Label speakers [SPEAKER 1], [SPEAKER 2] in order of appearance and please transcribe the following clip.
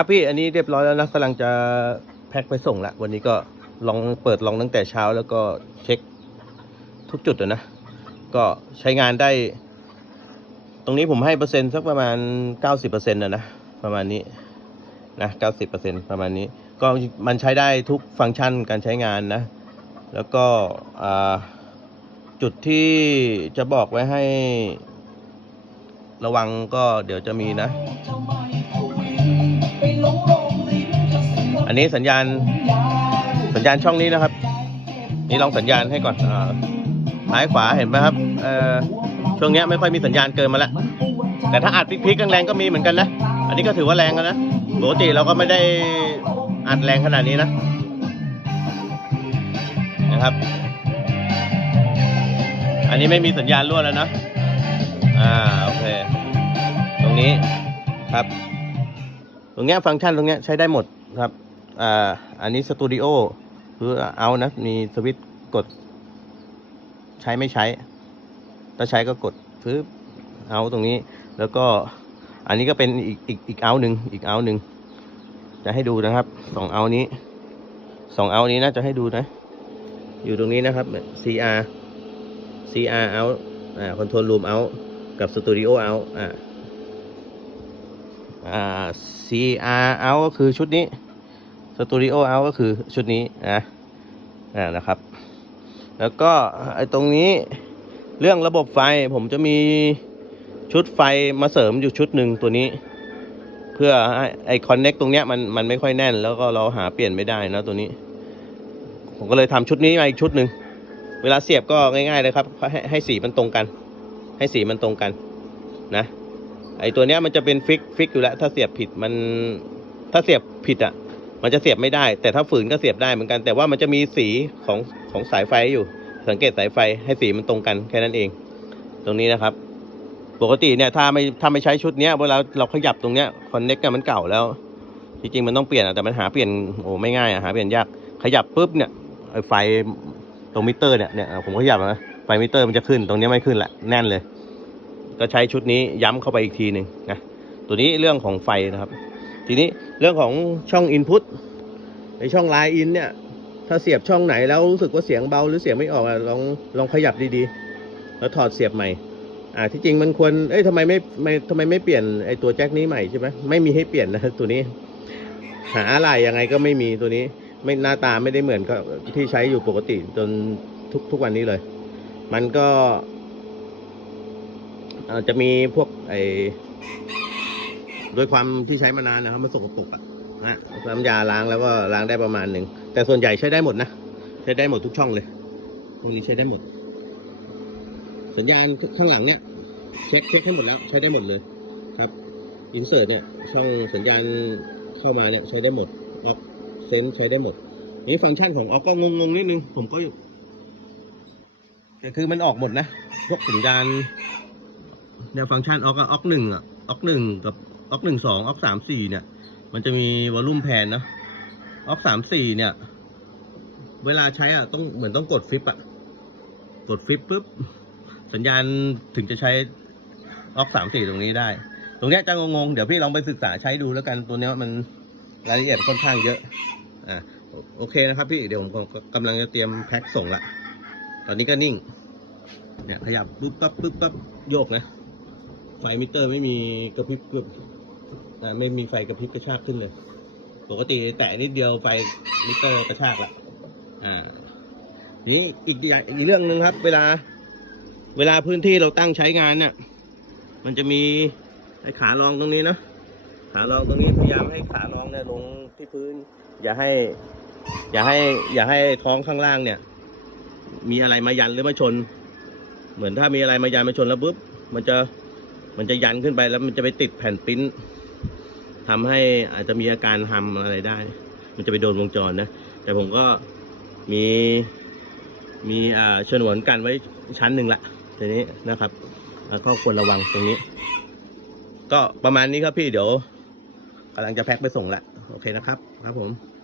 [SPEAKER 1] ครับพี่อันนี้เรียบร้อยแล้วนะกำลังจะแพ็คไปส่งละวันนี้ก็ลองเปิดลองตั้งแต่เช้าแล้วก็เช็คทุกจุดนะ ก็ใช้งานได้ ตรงนี้ผมให้เปอร์เซ็นต์สักประมาณ 90%นะนะ ประมาณนี้นะ90%ประมาณนี้ ก็มันใช้ได้ทุกฟังก์ชันการใช้งานนะ แล้วก็จุดที่จะบอกไว้ให้ระวังก็เดี๋ยวจะมีนะ อันนี้สัญญาณสัญญาณช่องนี้นะครับ นี่ลองสัญญาณให้ก่อนอาซ้ายขวาเห็นไหมครับเอ่อช่วงนี้ไม่ค่อยมีสัญญาณเกินมาแล้วแต่ถ้าอัดพลิกๆแรงๆก็มีเหมือนกันนะอันนี้ก็ถือว่าแรงแล้วนะปกติเราก็ไม่ได้อัดแรงขนาดนี้นะนะครับ อันนี้ไม่มีสัญญาณรั่วแล้วนะอ่าโอเค ตรงนี้ครับ ตรงเนี้ยฟังก์ชันตรงเนี้ยใช้ได้หมดครับ อ่าอันนี้สตูดิโอคือเอานะ มีสวิตช์กด ใช้ไม่ใช้ ถ้าใช้ก็กดฟื้บเอาตรงนี้ แล้วก็อันนี้ก็เป็นอีกอีกอีกเอาหนึ่งอีกเอาหนึ่งจะให้ดูนะครับสองเอานี้สองเอานี้นะจะให้ดูนะ อยู่ตรงนี้นะครับ CR CR out อ่า control room out กับ studio out อ่าอ่า CR out ก็คือชุดนี้ Studio out ก็คือชุดนี้นะอ่านะครับ แล้วก็ไอ้ตรงนี้เรื่องระบบไฟผมจะมีชุดไฟมาเสริมอยู่ชุดหนึ่งตัวนี้ เพื่อไอ้คอนเน็กตรงเนี้ยมันมันไม่ค่อยแน่น แล้วก็เราหาเปลี่ยนไม่ได้นะตัวนี้ ผมก็เลยทำชุดนี้มาอีกชุดหนึ่งเวลาเสียบก็ง่ายๆเลยครับให้ให้สีมันตรงกัน ให้สีมันตรงกันนะไอตัวเนี้ยมันจะเป็นฟิกฟิกอยู่แล้ว ถ้าเสียบผิดมันถ้าเสียบผิดอะ มันจะเสียบไม่ได้ แต่ถ้าฝืนก็เสียบได้เหมือนกัน แต่ว่ามันจะมีสีของของสายไฟอยู่ สังเกตสายไฟให้สีมันตรงกันแค่นั้นเอง ตรงนี้นะครับ ปกติเนี่ยถ้าไม่ถ้าไม่ใช้ชุดเนี้ยเวลาเราขยับตรงเนี้ยคอนเน็กกันมันเก่าแล้ว จริงๆมันต้องเปลี่ยนแต่มันหาเปลี่ยนโอ้ไม่ง่ายอะหาเปลี่ยนยาก ขยับปุ๊บเนี่ยไฟตรงมิเตอร์เนี่ยเนี่ยผมขยับนะไฟมิเตอร์มันจะขึ้นตรงนี้ไม่ขึ้นละแน่นเลย ก็ใช้ชุดนี้ย้ำเข้าไปอีกทีหนึ่งนะตัวนี้เรื่องของไฟนะครับ ทีนี้เรื่องของช่องอินพุตในช่องไลน์อินเนี่ย ถ้าเสียบช่องไหนแล้วรู้สึกว่าเสียงเบาหรือเสียงไม่ออกอะลองลองขยับดีๆ แล้วถอดเสียบใหม่ อ่าที่จริงมันควร เอ้ยทำไมไม่ไม่ทำไมไม่เปลี่ยนไอตัวแจ็คนี้ใหม่ใช่ไหมไม่มีให้เปลี่ยนนะตัวนี้ หาอะไรยังไงก็ไม่มีตัวนี้ ไม่หน้าตาไม่ได้เหมือนกับที่ใช้อยู่ปกติจนทุกทุกวันนี้เลย มันก็อ่อจะมีพวกไอ ด้วยความที่ใช้มานานนะครับมันสกปรกอะนะน้ำยาล้างแล้วก็ล้างได้ประมาณหนึ่งแต่ส่วนใหญ่ใช้ได้หมดนะใช้ได้หมดทุกช่องเลย ตรงนี้ใช้ได้หมด สัญญาณข้างหลังเนี่ยเช็คเช็คให้หมดแล้วใช้ได้หมดเลยครับอินเสิร์ตเนี่ยช่องสัญญาณเข้ามาเนี่ยใช้ได้หมดออฟเซนใช้ได้หมดนี่ฟังก์ชันของออฟก็งงๆนิดนึงผมก็อยู่แต่คือมันออกหมดนะพวกสัญญาณเนี่ยฟังก์ชันออกออกหนึ่งอะออกหนึ่งกับ ออกหนึ่งสองออกสามสี่เนี่ย มันจะมีวอลลุ่มแพนนะออกสามสี่เนี่ย เวลาใช้อะต้องเหมือนต้องกดฟลิปอะ กดฟลิปปุ๊บ สัญญาณถึงจะใช้ออกสามสี่ตรงนี้ได้ ตรงเนี้ยจะงงๆ เดี๋ยวพี่ลองไปศึกษาใช้ดูแล้วกันตัวเนี้ยมันรายละเอียดค่อนข้างเยอะอ่าโอเคนะครับพี่เดี๋ยวผมกำลังจะเตรียมแพ็คส่งละตอนนี้ก็นิ่ง เนี่ยขยับปุ๊บปั๊บปุ๊บปั๊บโยกนะไฟมิเตอร์ไม่มีกระพริบกระพริบ อ่ไม่มีไฟกระพริบกระชากขึ้นเลย ปกติแตะนิดเดียวไฟมิเตอร์กระชากละอ่านี้อีกอย่างอีกเรื่องหนึ่งครับ เวลา เวลาพื้นที่เราตั้งใช้งานเนี่ยมันจะมีไอ้ขารองตรงนี้เนาะขารองตรงนี้พยายามให้ขารองเนี่ยลงที่พื้น อย่าให้ อย่าให้ อย่าให้ท้องข้างล่างเนี่ย มีอะไรมายันหรือมาชน เหมือนถ้ามีอะไรมายันมาชนแล้วปุ๊บมันจะมันจะยันขึ้นไปแล้วมันจะไปติดแผ่นปิ้น ทำให้อาจจะมีอาการทำอะไรได้ มันจะไปโดนวงจรนะ แต่ผมก็มีมีอ่าฉนวนกันไว้ชั้นหนึ่งละทีนี้นะครับ แล้วก็ควรระวังตรงนี้ ก็ประมาณนี้ครับพี่เดี๋ยวกำลังจะแพ็คไปส่งละโอเคนะครับ ครับผม